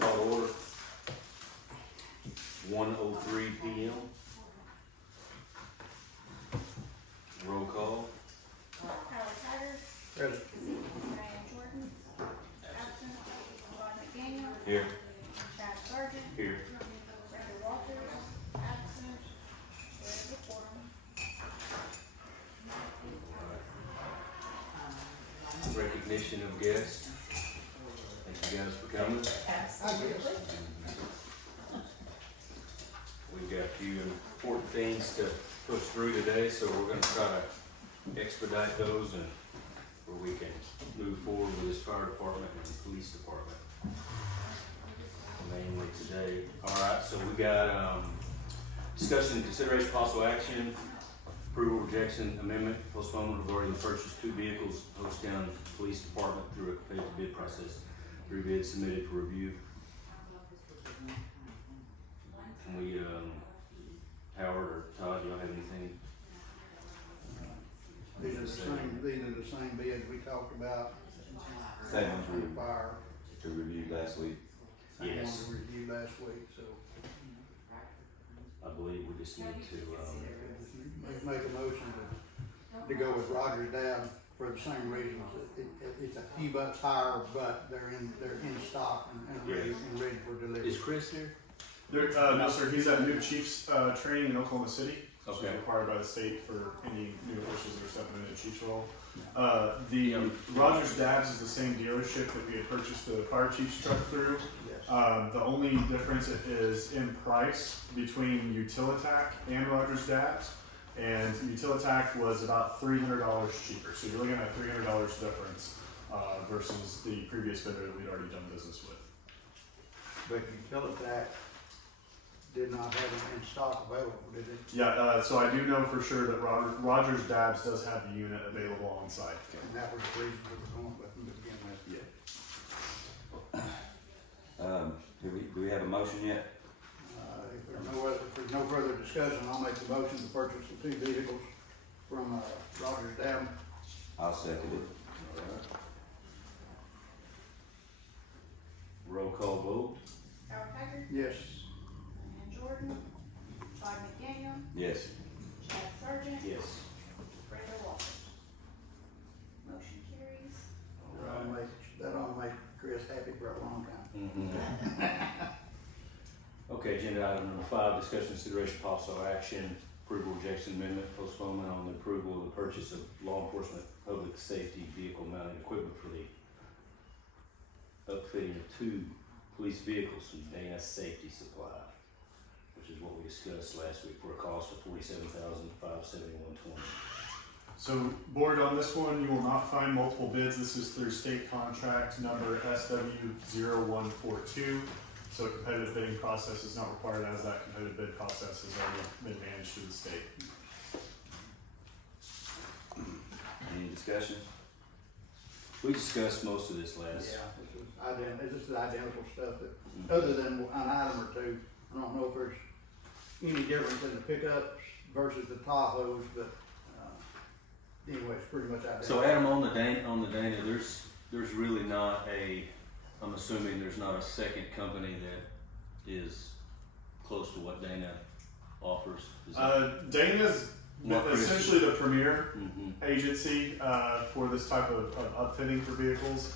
Call to order. 1:03 p.m. Roll call. Present. Diane Jordan, absent. Rod McDaniel, Here. Chad Sargent, Here. Brenda Walters, absent. There's the quorum. Recognition of guests. Thank you guys for coming. We've got a few important things to push through today, so we're gonna try to expedite those and where we can move forward with this fire department and police department. Mainly today. Alright, so we got discussion and consideration possible action, approval, rejection, amendment, postponement regarding the purchase of 2 vehicles, Hochatown Police Department through a competitive bid process. 3 bids submitted for review. Can we, Howard or Todd, y'all have anything? These are the same bids we talked about. Same on ones the fire. to review last week. Same one Yes. we reviewed last week, so I believe we just need to, make a motion to go with Roger's Dab for the same reasons. It's a few bucks higher, but they're in stock and ready for delivery. is Chris here? No, sir. He's at new chiefs training in Oklahoma City. Which Okay. is required by the state for any new officials that are stepping into the chief's role. The Rogers Dabs is the same dealership that we had purchased the fire chief's truck through. Yes. The only difference is in price between Utilitac and Rogers Dabs. And Utilitac was about $300 cheaper. So you're looking at a $300 difference versus the previous vendor that we'd already done business with. But Utilitac did not have it in stock available, did it? Yeah, so I do know for sure that Rogers Dabs does have the unit available on site. And that was the reason we were going with them to begin with. Do we have a motion yet? If there's no further discussion, I'll make the motion to purchase the 2 vehicles from Roger's Dab. I'll second it. Roll call vote. Howard Haggard, Yes. Diane Jordan, Rod McDaniel, Yes. Chad Sargent, Yes. Brenda Walters. Motion carries. That'll make Chris happy for a long time. Okay, agenda item number 5, discussion, consideration, possible action, approval, rejection, amendment, postponement on the approval of the purchase of law enforcement public safety vehicle mounting equipment for the upfitting of 2 police vehicles from Dana Safety Supply, which is what we discussed last week for a cost of $47,571.20. So, board, on this one, you will not find multiple bids. This is through state contract number SW0142. So a competitive bidding process is not required, as that competitive bid process has already been managed through the state. Any discussion? We discussed most of this last. Yeah, this is identical stuff that, other than an item or two, I don't know if there's any difference in the pickups versus the Tahoes, but, anyway, it's pretty much identical. So Adam, on the Dana, there's really not I'm assuming there's not a second company that is close to what Dana offers. Is that- Dana's More essentially the premier Mhm. agency for this type of upfitting for vehicles.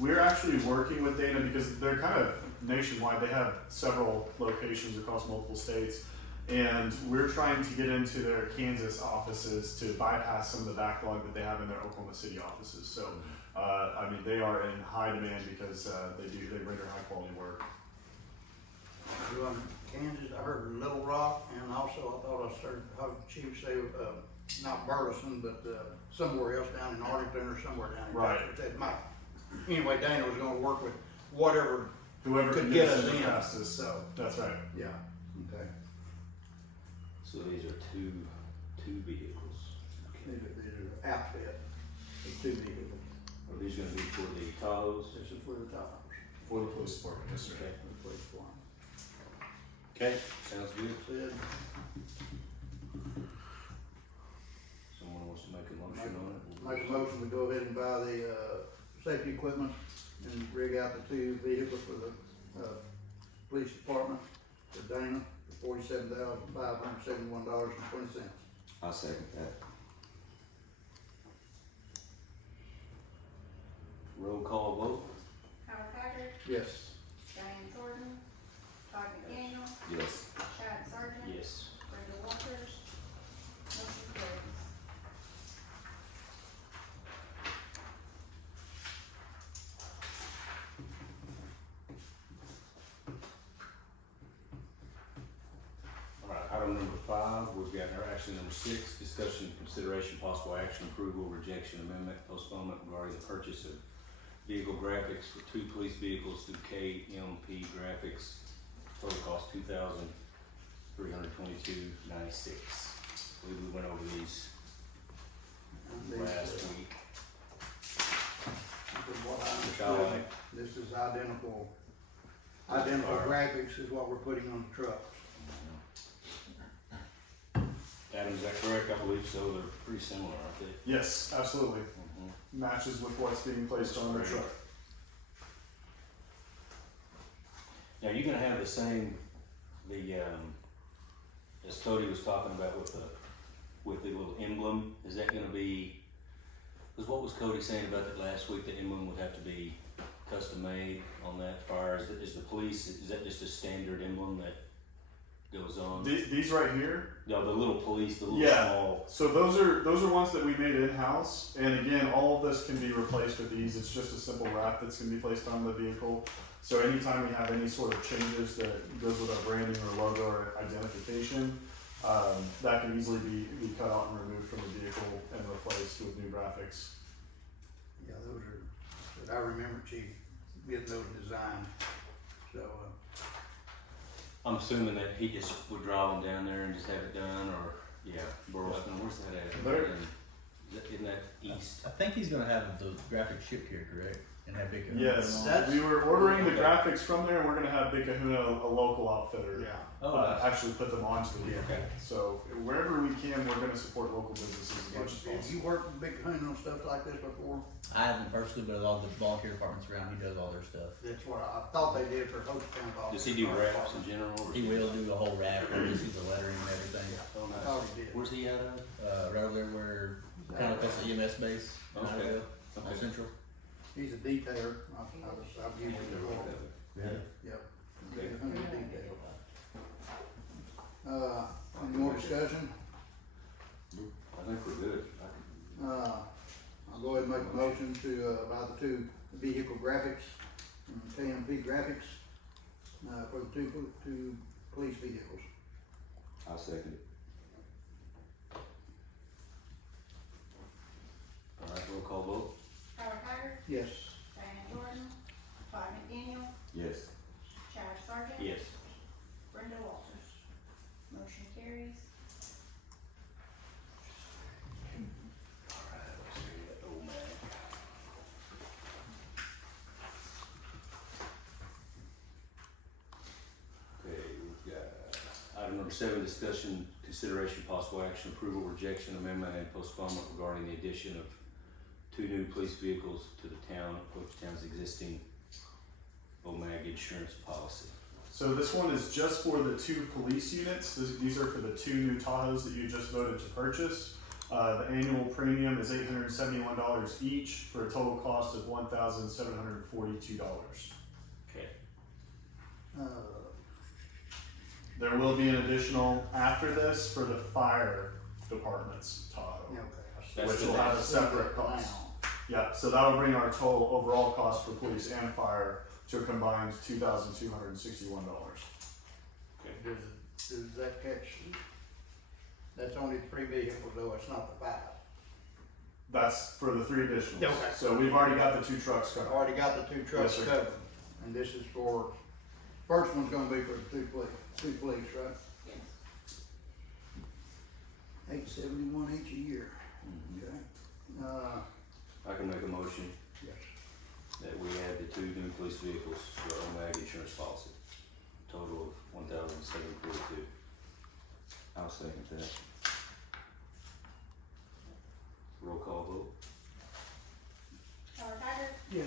We're actually working with Dana because they're kind of nationwide. They have several locations across multiple states, and we're trying to get into their Kansas offices to bypass some of the backlog that they have in their Oklahoma City offices. So, I mean, they are in high demand because they render high quality work. Doing Kansas, I heard Little Rock, and also I thought I heard Chief say, not Burleson, but somewhere else down in Arlington or somewhere down in Right. Texas. That might, anyway, Dana was gonna work with whatever, Whoever Could can get get us us in in. the fastest. So that's right. yeah, okay. So these are two vehicles. These are outfit, the 2 vehicles. Are these gonna be for the Tahoes? This is for the Tahoes, For the police department, yes, sir. Okay. for the police department. Okay, sounds good. Said, Someone wants to make a motion on it? make a motion to go ahead and buy the safety equipment and rig out the two vehicles for the, police department for Dana for $47,571.20. I'll second that. Roll call vote? Howard Haggard, Yes. Diane Jordan, Todd McDaniel, Yes. Chad Sargent. Yes. Brenda Walters, motion carries. Alright, item number 5, we've got our action number 6, discussion, consideration, possible action, approval, rejection, amendment, postponement regarding the purchase of vehicle graphics for 2 police vehicles through KMP Graphics, total cost $2,322.96. We went over these last week. From what I Which I understood, like. this is identical graphics is what we're putting on the trucks. Adam, is that correct? I believe so, they're pretty similar, aren't they? Yes, absolutely. Mm-hmm. Matches with what's being placed on the That's truck. great. Now, you're gonna have the same, as Cody was talking about with the little emblem, is that gonna be, cause what was Cody saying about that last week, the emblem would have to be custom made on that fire, is the police, is that just a standard emblem that goes on? These right here. No, the little police, the little Yeah. small, So those are ones that we made in-house, and again, all of this can be replaced with these. It's just a simple wrap that's gonna be placed on the vehicle. So anytime we have any sort of changes that goes with our branding or logo or identification, that can easily be cut out and removed from the vehicle and replaced with new graphics. Yeah, those are, I remember Chief getting those designed, so, I'm assuming that he just would drive them down there and just have it done, or, yeah, Burleston, where's that at? There. Isn't that east? I think he's gonna have the graphic shipped here, correct? And have big. Yes, That's- we were ordering the Okay. graphics from there, and we're gonna have Big Kahuna, a local outfitter, yeah. Oh, nice. actually put them onto the vehicle. Okay. So wherever we can, we're gonna support local businesses as much as Have possible. you worked with Big Hunt on stuff like this before? I haven't personally, but all the volunteer departments around, he does all their stuff. That's what I thought they did for Hochatown. Does he do raps in general? Or He will do a whole wrap, or just do the lettering and everything. Yeah, Oh, I nice. thought he did. Where's he out of? Right over there where, kind of past the EMS base, in Okay. Iredell, on Okay. Central. He's a detailer. I've used him before. Yeah. Yep. Big Hunt detail. Any more discussion? I think we're good. I'll go ahead and make a motion to, buy the 2 vehicle graphics, KMP graphics, for the two police vehicles. I'll second it. Alright, roll call vote? Howard Haggard, Yes. Diane Jordan, Todd McDaniel, Yes. Chad Sargent. Yes. Brenda Walters, motion carries. Alright, let's see that old man. Okay, we've got item number 7, discussion, consideration, possible action, approval, rejection, amendment, and postponement regarding the addition of 2 new police vehicles to the town, Hochatown's existing OMAG insurance policy. So this one is just for the 2 police units. These are for the 2 new Tahoes that you just voted to purchase. The annual premium is $871 each for a total cost of $1,742. Okay. There will be an additional after this for the fire department's Tahoe. Yeah, okay. I see. That's Which the will have a next- separate cost. Yeah, so that'll bring our total overall cost for police and fire to a combined $2,261. Does that catch, that's only 3 vehicles though, it's not the 5. That's for the 3 additionals. Okay. So we've already got the 2 trucks I've covered. already got the 2 trucks Yes, sir. covered, and this is for, first one's gonna be for the 2 police, right? Yes. $871 each a year, okay? I can make a motion Yes. that we add the 2 new police vehicles to our OMAG insurance policy. Total of $1,742. I'll second that. Roll call vote? Howard Haggard, Yes.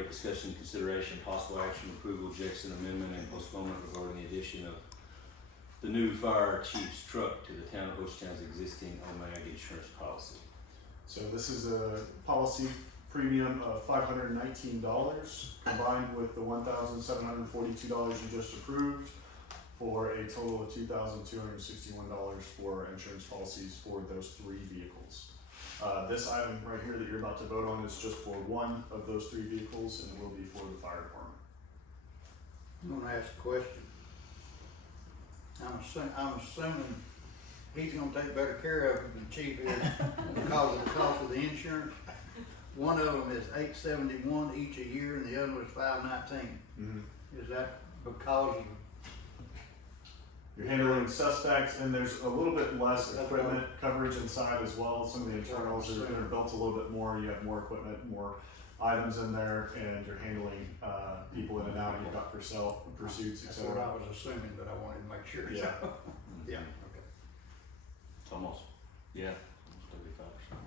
8, discussion, consideration, possible action, approval, rejection, amendment, and postponement regarding the addition of the new fire chief's truck to the town of Hochatown's existing OMAG insurance policy. So this is a policy premium of $519 combined with the $1,742 you just approved for a total of $2,261 for insurance policies for those 3 vehicles. This item right here that you're about to vote on is just for one of those 3 vehicles and will be for the fire department. I'm gonna ask a question. I'm assuming he's gonna take better care of it than the chief is because of the cost of the insurance. One of them is $871 each a year and the other was $519. Is that because of? You're handling suspects and there's a little bit less That's equipment coverage inside as well. Some of the internals are built a little bit more. You have more equipment, more items in there, and you're handling people in and out. You've got pursuits, That's what etc. I was assuming, but I wanted to make sure. Yeah. Yeah, okay. It's almost, yeah, almost 35%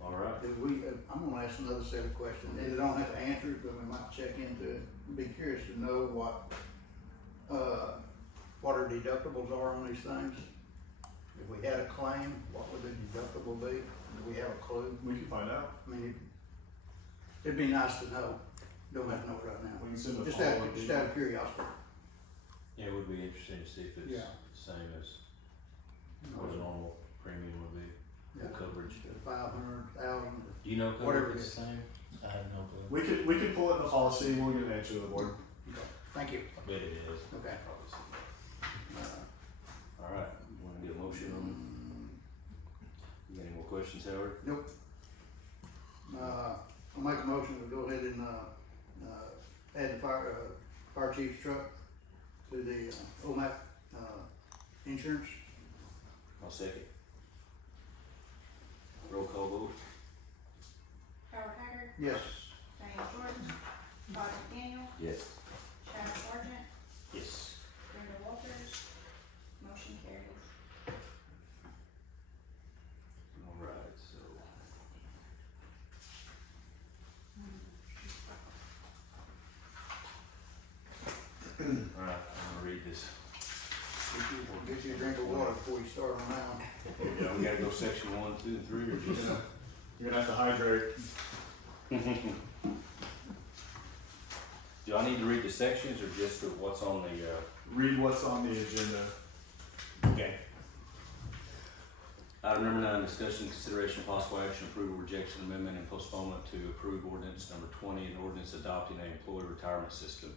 more. All right. Did we, I'm gonna ask another set of questions, and they don't have to answer it, but we might check into it. Be curious to know what our deductibles are on these things. If we had a claim, what would the deductible be? Do we have a clue? We can find out. I mean, it'd be nice to know. Don't have to know it right now. We can send a Just follow-up out of curiosity. Yeah, it would be interesting to see if it's Yeah. the same as what a normal premium would be, Yeah. full coverage. 500,000. Do you know Whatever if it it's is. the same? I have no clue. We could pull it in the policy and we'll get an answer to the board. Thank you. I bet it is. Okay. All right, you wanna get a motion on, you got any more questions, Howard? Nope. I'll make a motion to go ahead and, add the fire chief's truck to the, OMAC, insurance. I'll second. Roll call vote? Howard Haggard, Yes. Diane Jordan, Todd McDaniel, Yes. Chad Sargent, Yes. Brenda Walters, motion carries. All right, so. All right, I'm gonna read this. Get you a drink of water before you start on that one. Yeah, we gotta go section 1, 2, and 3, or just? You're gonna have to hydrate. Do I need to read the sections or just what's on the, Read what's on the agenda. okay. Item number 9, discussion, consideration, possible action, approval, rejection, amendment, and postponement to approve ordinance number 20, an ordinance adopting an employee retirement system.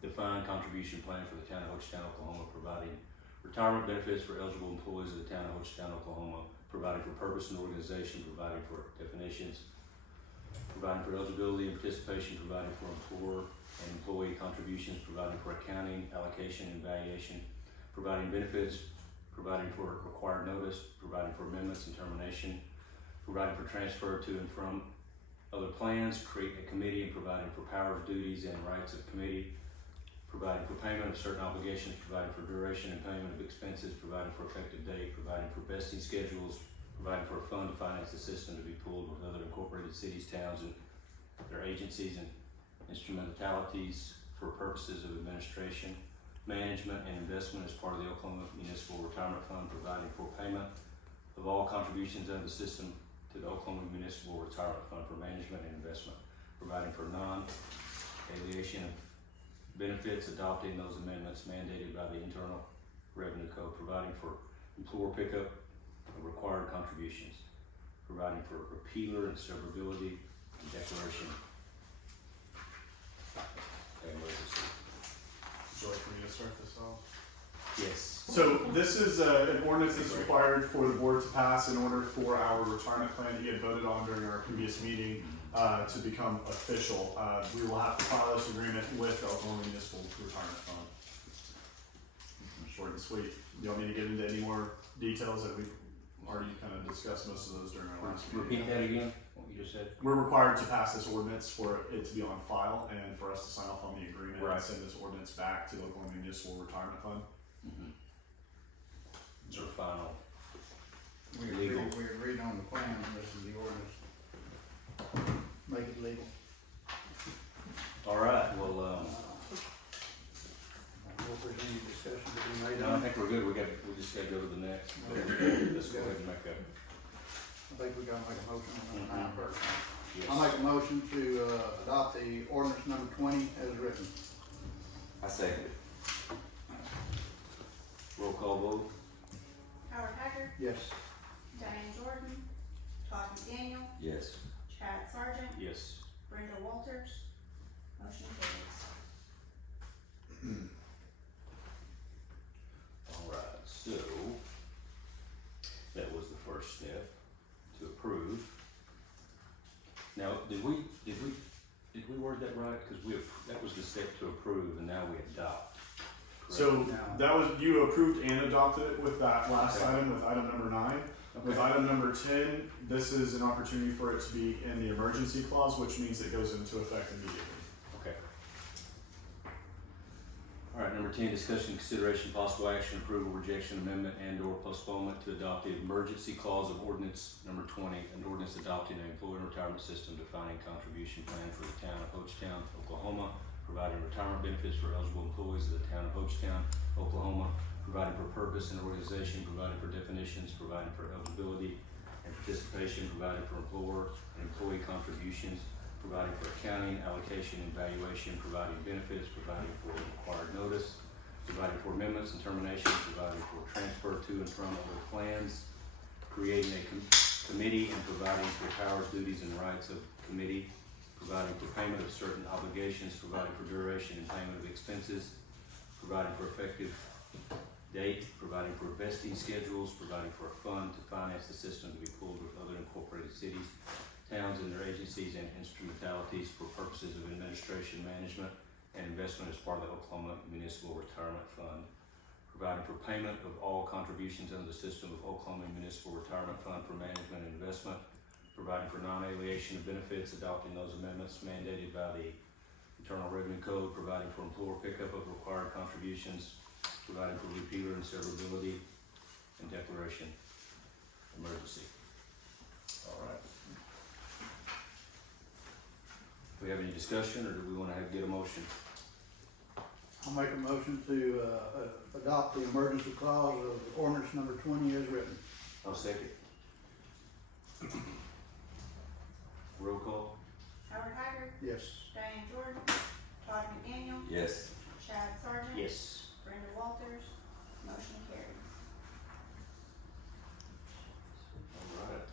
Defined contribution plan for the town of Hochatown, Oklahoma, providing retirement benefits for eligible employees of the town of Hochatown, Oklahoma, providing for purpose and organization, providing for definitions, providing for eligibility and participation, providing for employer and employee contributions, providing for accounting, allocation, and valuation, providing benefits, providing for required notice, providing for amendments and termination, providing for transfer to and from other plans, creating a committee, and providing for powers, duties, and rights of committee, providing for payment of certain obligations, providing for duration and payment of expenses, providing for effective date, providing for vesting schedules, providing for a fund to finance the system to be pooled with other incorporated cities, towns, and their agencies and instrumentalities for purposes of administration, management, and investment as part of the Oklahoma Municipal Retirement Fund, providing for payment of all contributions under the system to the Oklahoma Municipal Retirement Fund for management and investment, providing for non-alienation of benefits, adopting those amendments mandated by the Internal Revenue Code, providing for employer pickup of required contributions, providing for repealer and severability and declaration. Okay, emergency. Would you like for me to start this off? Yes. So this is an ordinance that's required for the board to pass in order for our retirement plan to get voted on during our previous meeting to become official. We will have to file this agreement with the Oklahoma Municipal Retirement Fund. Short and sweet. You want me to get into any more details that we've already kind of discussed most of those during our last meeting? Repeat that again, what you just said. We're required to pass this ordinance for it to be on file and for us to sign off on the agreement Right. and send this ordinance back to the Oklahoma Municipal Retirement Fund. So final. We Legal. agreed on the plan, and this is the ordinance. I think we gotta make a motion on number 9 first. Yes. I'll make a motion to, adopt the ordinance number 20 as written. I second it. Roll call vote? Howard Haggard, Yes. Diane Jordan, Todd McDaniel, Yes. Chad Sargent, Yes. Brenda Walters, motion carries. Alright, so that was the first step to approve. Now, did we word that right? Cause that was the step to approve and now we adopt. correct? So Now- that was, you approved and adopted it with that last Okay. item, with item number 9. With Okay. item number 10, this is an opportunity for it to be in the emergency clause, which means it goes into effect immediately. Okay. Alright, number 10, discussion, consideration, possible action, approval, rejection, amendment, and or postponement to adopt the emergency clause of ordinance number 20, an ordinance adopting an employee retirement system defining contribution plan for the town of Hochatown, Oklahoma, providing retirement benefits for eligible employees of the town of Hochatown, Oklahoma, providing for purpose and organization, providing for definitions, providing for eligibility and participation, providing for employer and employee contributions, providing for accounting, allocation, and valuation, providing benefits, providing for required notice, providing for amendments and terminations, providing for transfer to and from other plans, creating a committee and providing for powers, duties, and rights of committee, providing for payment of certain obligations, providing for duration and payment of expenses, providing for effective date, providing for vesting schedules, providing for a fund to finance the system to be pooled with other incorporated cities, towns and their agencies and instrumentalities for purposes of administration, management, and investment as part of the Oklahoma Municipal Retirement Fund, providing for payment of all contributions under the system of Oklahoma Municipal Retirement Fund for management and investment, providing for non-alienation of benefits, adopting those amendments mandated by the Internal Revenue Code, providing for employer pickup of required contributions, providing for repealer and severability, and declaration emergency. Alright. Do we have any discussion, or do we wanna get a motion? I'll make a motion to, adopt the emergency clause of ordinance number 20 as written. I'll second. Roll call? Howard Haggard, Yes. Diane Jordan, Todd McDaniel, Yes. Chad Sargent, Yes. Brenda Walters, motion carries. Alright.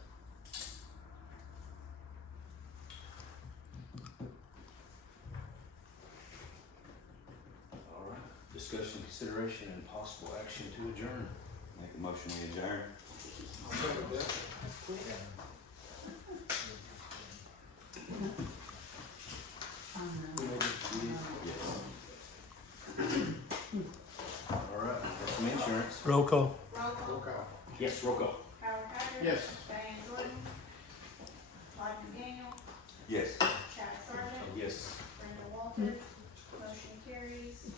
Alright, discussion, consideration, and possible action to adjourn. Make a motion we adjourn. Alright, that's some insurance. Roll call. Roll call. call. Yes, roll call. Howard Haggard. Yes. Diane Jordan, Todd McDaniel, Yes. Chad Sargent, Yes. Brenda Walters, motion carries.